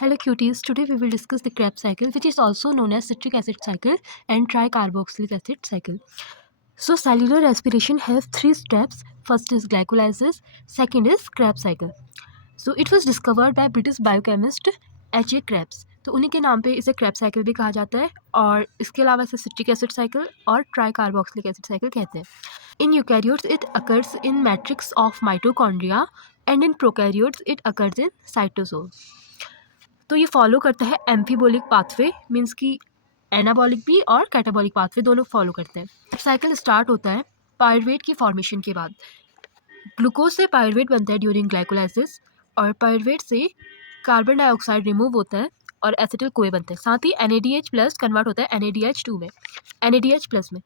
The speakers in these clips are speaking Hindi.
Hello cuties, today we will discuss the Krebs cycle, which is also known as citric acid cycle and tricarboxylic acid cycle. So cellular respiration has three steps. First is glycolysis, second is Krebs cycle. So it was discovered by British biochemist H.A. Krebs. तो उन्हीं के नाम पे इसे Krebs cycle भी कहा जाता है और इसके अलावा इसे citric acid cycle और tricarboxylic acid cycle कहते हैं. In eukaryotes it occurs in matrix of mitochondria and in prokaryotes it occurs in cytosol. तो ये फॉलो करता है एम्फीबोलिक पाथवे, मीन्स कि एनाबॉलिक भी और कैटाबॉलिक पाथवे दोनों फॉलो करते हैं. साइकिल स्टार्ट होता है पायरुवेट की फॉर्मेशन के बाद. ग्लूकोज से पायरुवेट बनता है ड्यूरिंग ग्लाइकोलाइसिस और पायरुवेट से कार्बन डाइऑक्साइड रिमूव होता है और एसिटिल कोए बनते हैं. साथ ही NADH प्लस कन्वर्ट होता है NADH2 में, NADH प्लस में.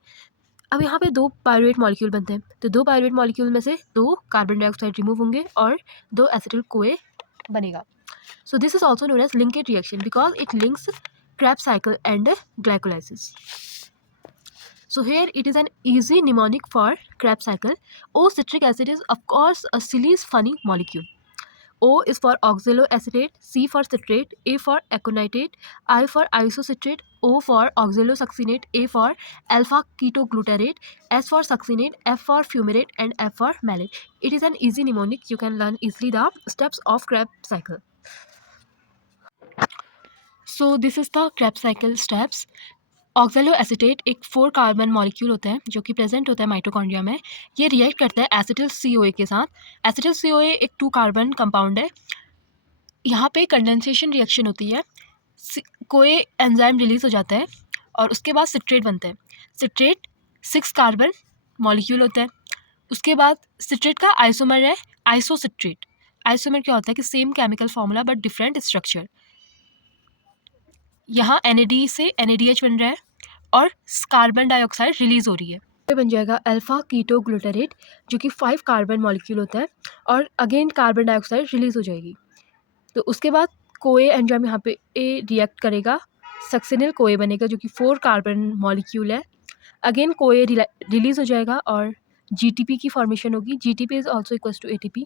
अब यहाँ पे दो पायरुवेट मॉलिक्यूल बनते हैं, तो दो पायरुवेट मॉलिक्यूल में से दो कार्बन डाइऑक्साइड रिमूव होंगे और दो एसिटिल कोए बनेगा. So this is also known as linkage reaction because it links Krebs cycle and glycolysis. So here it is an easy mnemonic for Krebs cycle. O citric acid is of course a silly funny molecule. O is for oxaloacetate, C for citrate, A for aconitate, I for isocitrate, O for oxalosuccinate, A for alpha ketoglutarate, S for succinate, F for fumarate and F for malate. It is an easy mnemonic. You can learn easily the steps of Krebs cycle. So this is the Krebs cycle steps. Oxaloacetate एक 4 कार्बन मॉलिक्यूल होता है जो कि प्रेजेंट होता है माइटोकॉन्ड्रिया में. ये रिएक्ट करता है एसिटिल CoA के साथ. एसिटिल CoA एक 2 कार्बन कंपाउंड है. यहाँ पे कंडेंसेशन रिएक्शन होती है, कोए एंजाइम रिलीज हो जाता है और उसके बाद सिट्रेट बनता है. सिट्रेट 6 कार्बन मॉलिक्यूल होता है. उसके बाद सिट्रेट का आइसोमर है आइसोसिट्रेट. आइसोमर क्या होता है कि same chemical formula but different structure. यहाँ NAD से NADH बन रहा है और कार्बन डाइऑक्साइड रिलीज हो रही है. ये बन जाएगा अल्फा कीटोग्लूटारेट जो कि 5 कार्बन मॉलिक्यूल होता है और अगेन कार्बन डाइऑक्साइड रिलीज हो जाएगी. तो उसके बाद कोए एंजाइम यहाँ पे ए रिएक्ट करेगा, सक्सिनिल कोए बनेगा जो कि 4 कार्बन मॉलिक्यूल है. अगेन कोए रिलीज हो जाएगा और GTP की फॉर्मेशन होगी. GTP is also equals to ATP.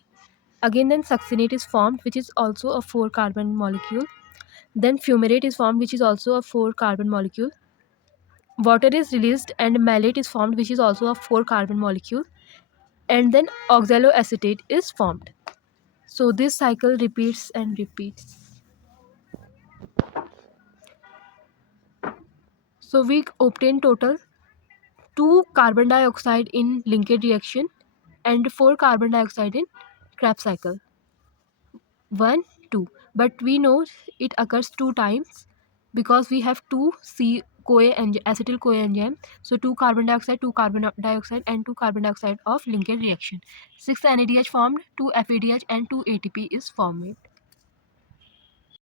Again then succinate is formed which is also a 4 carbon molecule. Then fumarate is formed which is also a 4 carbon molecule. Water is released and malate is formed which is also a 4 carbon molecule. And then oxaloacetate is formed. So this cycle repeats and repeats. So we obtain total 2 carbon dioxide in linkage reaction and 4 carbon dioxide in Krebs cycle. 1, 2. But we know it occurs 2 times because we have 2 acetyl CoA enzyme. So 2 carbon dioxide, 2 carbon dioxide and 2 carbon dioxide of linkage reaction. 6 NADH formed, 2 FADH and 2 ATP is formed.